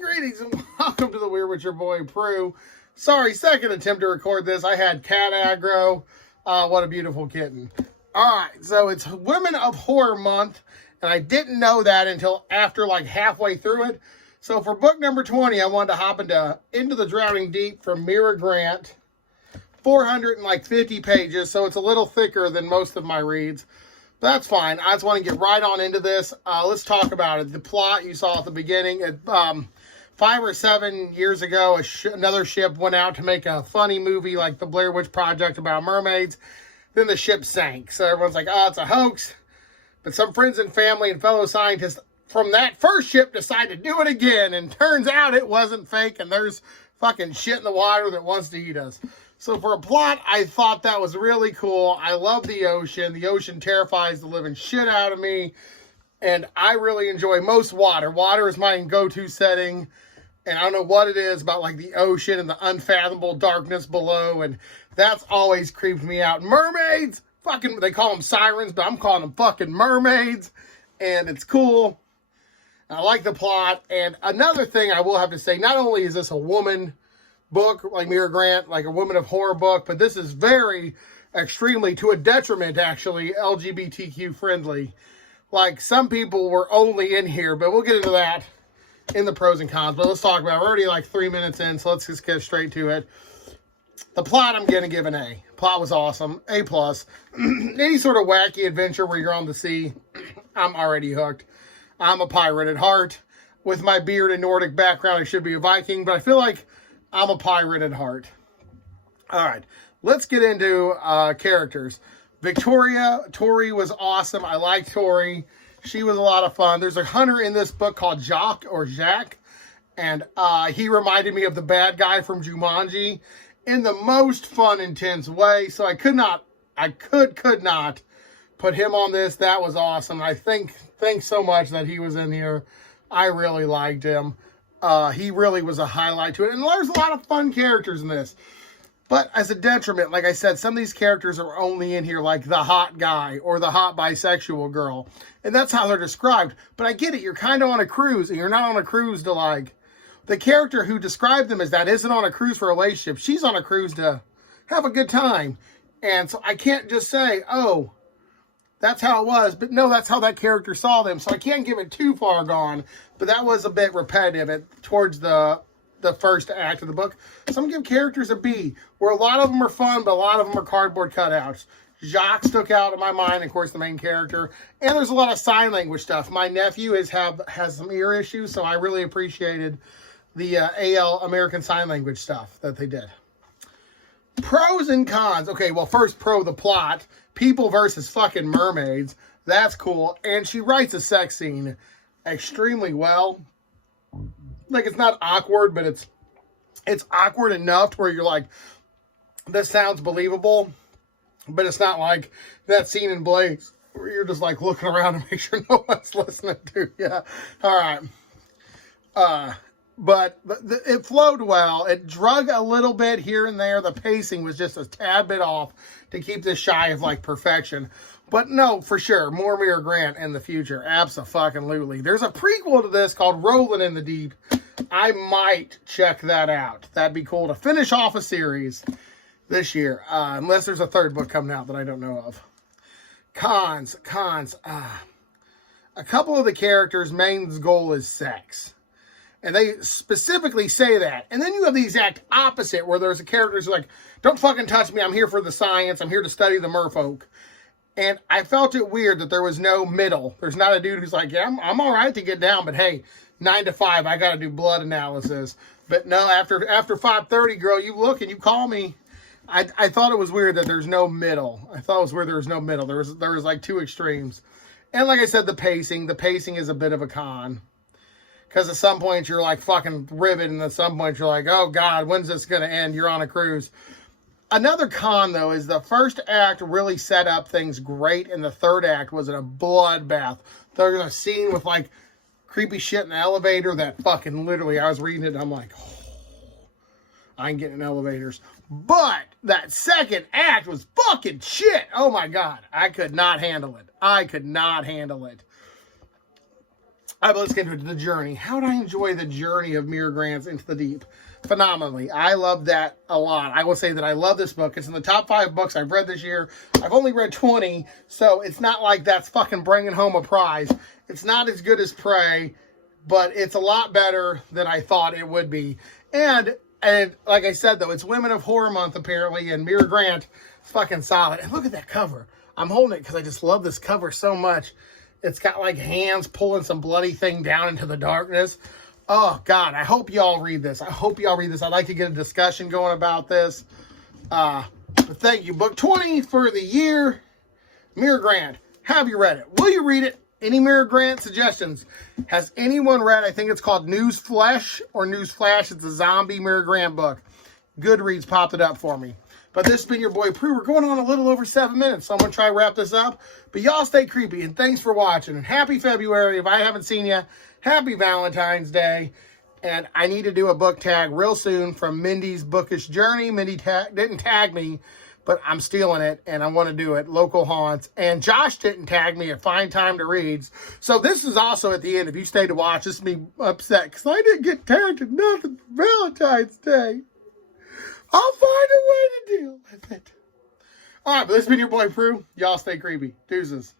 Greetings and welcome to the Weird with your boy Prue. Sorry, second attempt to record this. I had cat aggro. What a beautiful kitten. Alright, so it's Women of Horror Month, and I didn't know that until after like halfway through it. So for book number 20, I wanted to hop into the Drowning Deep from Mira Grant. 450 pages, so it's a little thicker than most of my reads. That's fine. I just want to get right on into this. Let's talk about it. The plot you saw at the beginning. 5 or 7 years ago, another ship went out to make a funny movie like the Blair Witch Project about mermaids. Then the ship sank. So everyone's like, oh, it's a hoax. But some friends and family and fellow scientists from that first ship decided to do it again. And turns out it wasn't fake. And there's fucking shit in the water that wants to eat us. So for a plot, I thought that was really cool. I love the ocean. The ocean terrifies the living shit out of me. And I really enjoy most water. Water is my go-to setting. And I don't know what it is about like the ocean and the unfathomable darkness below. And that's always creeped me out. Mermaids! Fucking, they call them sirens, but I'm calling them fucking mermaids. And it's cool. I like the plot. And another thing I will have to say, not only is this a woman book like Mira Grant, like a woman of horror book, but this is very extremely, to a detriment actually, LGBTQ friendly. Like some people were only in here, but we'll get into that in the pros and cons. But let's talk about it. We're already like 3 minutes in, so let's just get straight to it. The plot, I'm going to give an A. Plot was awesome. A+. Any sort of wacky adventure where you're on the sea, I'm already hooked. I'm a pirate at heart. With my beard and Nordic background, I should be a Viking, but I feel like I'm a pirate at heart. All right, let's get into characters. Tori was awesome. I liked Tori. She was a lot of fun. There's a hunter in this book called Jacques, and he reminded me of the bad guy from Jumanji in the most fun, intense way. So I could not put him on this. That was awesome. I thanks so much that he was in here. I really liked him. He really was a highlight to it. And there's a lot of fun characters in this. But as a detriment, like I said, some of these characters are only in here like the hot guy or the hot bisexual girl. And that's how they're described. But I get it. You're kind of on a cruise. And you're not on a cruise to like... The character who described them as that isn't on a cruise for a relationship. She's on a cruise to have a good time. And so I can't just say, oh, that's how it was. But no, that's how that character saw them. So I can't give it too far gone. But that was a bit repetitive towards the first act of the book. So I'm going to give characters a B, where a lot of them are fun, but a lot of them are cardboard cutouts. Jacques stuck out in my mind, of course, the main character. And there's a lot of sign language stuff. My nephew has some ear issues, so I really appreciated the AL American Sign Language stuff that they did. Pros and cons. Okay, well, first pro, the plot. People versus fucking mermaids. That's cool. And she writes a sex scene extremely well. Like, it's not awkward, but it's awkward enough to where you're like, this sounds believable. But it's not like that scene in Blaze where you're just like looking around to make sure no one's listening to you. All right. But it flowed well. It drug a little bit here and there. The pacing was just a tad bit off to keep this shy of like perfection. But no, for sure, more Mira Grant in the future. Abso-fucking-lutely. There's a prequel to this called Rolling in the Deep. I might check that out. That'd be cool to finish off a series this year. Unless there's a third book coming out that I don't know of. Cons. A couple of the characters' main goal is sex. And they specifically say that. And then you have the exact opposite, where there's a character who's like, don't fucking touch me. I'm here for the science. I'm here to study the merfolk. And I felt it weird that there was no middle. There's not a dude who's like, yeah, I'm all right to get down, but hey, 9 to 5, I got to do blood analysis. But no, after 5:30, girl, you look and you call me. I thought it was weird that there's no middle. I thought it was weird there was no middle. There was like two extremes. And like I said, the pacing is a bit of a con. Because at some point you're like fucking riveted, and at some point you're like, oh God, when's this going to end? You're on a cruise. Another con, though, is the first act really set up things great, and the third act was in a bloodbath. There's a scene with like creepy shit in the elevator that fucking literally, I was reading it and I'm like, oh, I ain't getting in elevators. But that second act was fucking shit. Oh my God. I could not handle it. All right, but let's get into the journey. How did I enjoy the journey of Mira Grant's Into the Deep? Phenomenally. I love that a lot. I will say that I love this book. It's in the top 5 books I've read this year. I've only read 20, so it's not like that's fucking bringing home a prize. It's not as good as Prey, but it's a lot better than I thought it would be. And like I said, though, it's Women of Horror Month, apparently, and Mira Grant is fucking solid. And look at that cover. I'm holding it because I just love this cover so much. It's got, like, hands pulling some bloody thing down into the darkness. Oh, God, I hope y'all read this. I hope y'all read this. I'd like to get a discussion going about this. But thank you. Book 20 for the year. Mira Grant. Have you read it? Will you read it? Any Mira Grant suggestions? Has anyone read, I think it's called News Flesh or News Flash. It's a zombie Mira Grant book. Goodreads popped it up for me. But this has been your boy Prue. We're going on a little over 7 minutes, so I'm going to try to wrap this up. But y'all stay creepy, and thanks for watching. And happy February. If I haven't seen you, happy Valentine's Day. And I need to do a book tag real soon from Mindy's Bookish Journey. Mindy didn't tag me, but I'm stealing it, and I want to do it. Local Haunts. And Josh didn't tag me at Find Time to Reads. So this is also at the end. If you stay to watch, this will be upset because I didn't get tagged in nothing for Valentine's Day. I'll find a way to deal with it. All right, but this has been your boy Prue. Y'all stay creepy. Deuces.